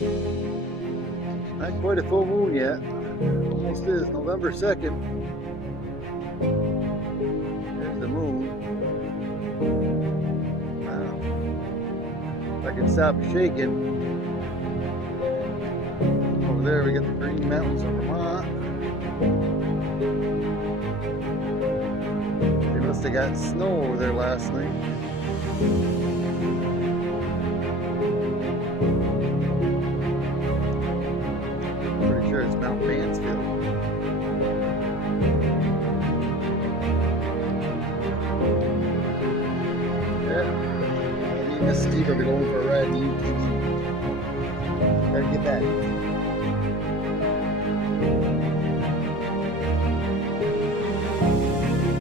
Not quite a full moon yet. Almost is November 2nd. There's the moon. Wow. If I can stop shaking. Over there we get the Green Mountains of Vermont. They must have got snow over there last night. Pretty sure it's Mount Mansfield. Yeah. Me and Miss Steve will be going for a ride in the UTV. Gotta get that.